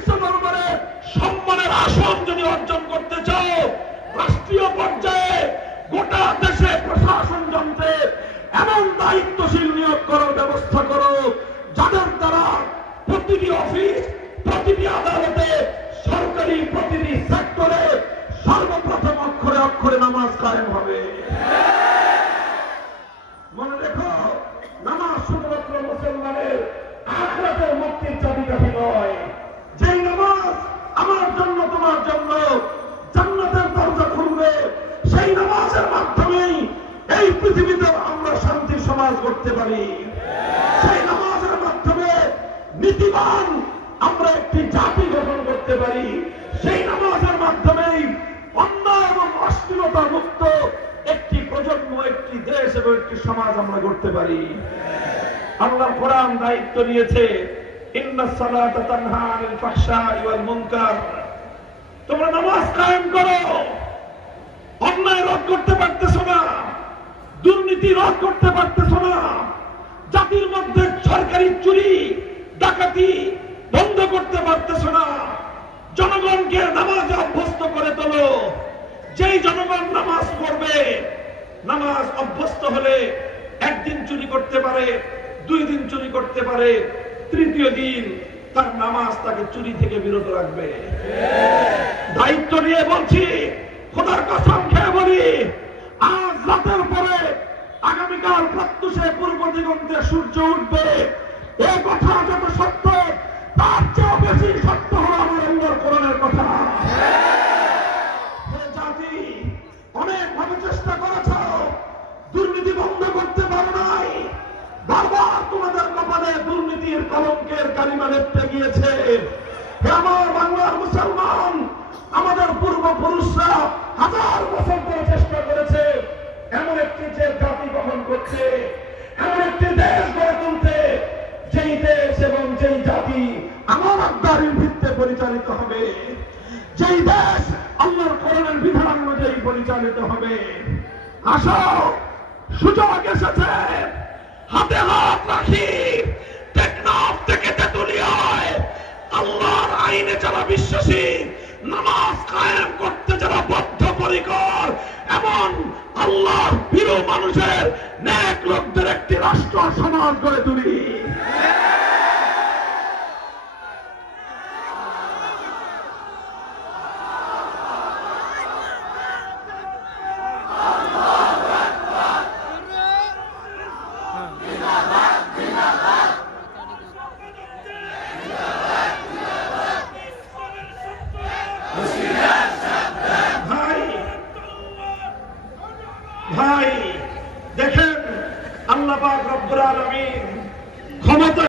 বিশ্ব দরবারে সম্মানের আসন যদি অর্জন করতে চাও, রাষ্ট্রীয় পর্যায়ে গোটা দেশে প্রশাসন যন্ত্রে এমন দায়িত্বশীল নিয়োগ করার ব্যবস্থা করো যাদের দ্বারা প্রতিটি অফিস, প্রতিটি আদালতে, সরকারি প্রতিটি সেক্টরে সর্বপ্রথম অক্ষরে অক্ষরে নামাজ কায়েম হবে। মনে রেখো, নামাজ শুধুমাত্র মুসলমানের আখিরাতের মুক্তির চাবিকাঠি নয়। যেই নামাজ আমার জন্য তোমার জন্য জান্নাতের দরজা খুলবে, সেই নামাজের মাধ্যমেই এই পৃথিবীতে আমরা শান্তির সমাজ করতে পারি। সেই নামাজের মাধ্যমে নীতিবান আমরা একটি জাতি গঠন করতে পারি। সেই নামাজের মাধ্যমেই অন্যায় এবং অশ্লীলতা মুক্ত একটি প্রজন্ম, একটি দেশ এবং একটি সমাজ আমরা করতে পারি। আল্লাহর কোরআন দায়িত্ব নিয়েছে, ইন্নাস সালাতা তানহা আনিল ফাহশাই ওয়াল মুনকার। তোমরা নামাজ কায়েম করো। অন্যায় রোধ করতে পারতেছো না, দুর্নীতি রোধ করতে পারতেছো না, জাতির মধ্যে সরকারি চুরি ডাকাতি বন্ধ করতে পারতেছো না। জনগণকে নামাজে অভ্যস্ত করে তোলো। যেই জনগণ নামাজ পড়বে, নামাজ অভ্যস্ত হলে একদিন চুরি করতে পারে, 2 দিন চুরি করতে পারে, তৃতীয় দিন তার নামাজ তাকে চুরি থেকে বিরত রাখবে। দায়িত্ব নিয়ে বলছি, খোদার কসম খেয়ে বলি, আজ রাতের পরে আগামীকাল প্রত্যুষে পূর্ব দিগন্তে সূর্য উঠবে। এই কথা যত সত্য, তার চেয়ে বেশি সত্য হলো আমার আল্লাহর কোরআনের কথা। জাতি অনেক ভাবে চেষ্টা করেছ, দুর্নীতি বন্ধ করতে পারো নাই। বারবার তোমাদের কপালে দুর্নীতির কলঙ্কের কালিমা লেপটে গিয়েছে। আমার বাংলার মুসলমান, আমাদের পূর্বপুরুষরা 1000 বছর ধরে চেষ্টা করেছে এমন একটি যে জাতি গঠন করতে, এমন একটি দেশ গড়ে তুলতে, যেই দেশ এবং যেই জাতি আমার আল্লাহর ভিত্তিতে পরিচালিত হবে, যেই দেশ আল্লাহর কোরআনের বিধান অনুযায়ী পরিচালিত হবে। আসো, সুযোগ এসেছে, হাতে হাত রাখি, টেকনাফ থেকে তেতুলিয়ায় আল্লাহর আইনে যারা বিশ্বাসী, নামাজ কায়েম করতে যারা বদ্ধপরিকর, এমন আল্লাহর প্রিয় মানুষের নেক লোকদের একটি রাষ্ট্র সমাজ গড়ে তুলি। ভাই দেখেন, আল্লাহ পাক রব্বুল আলামিন ক্ষমতা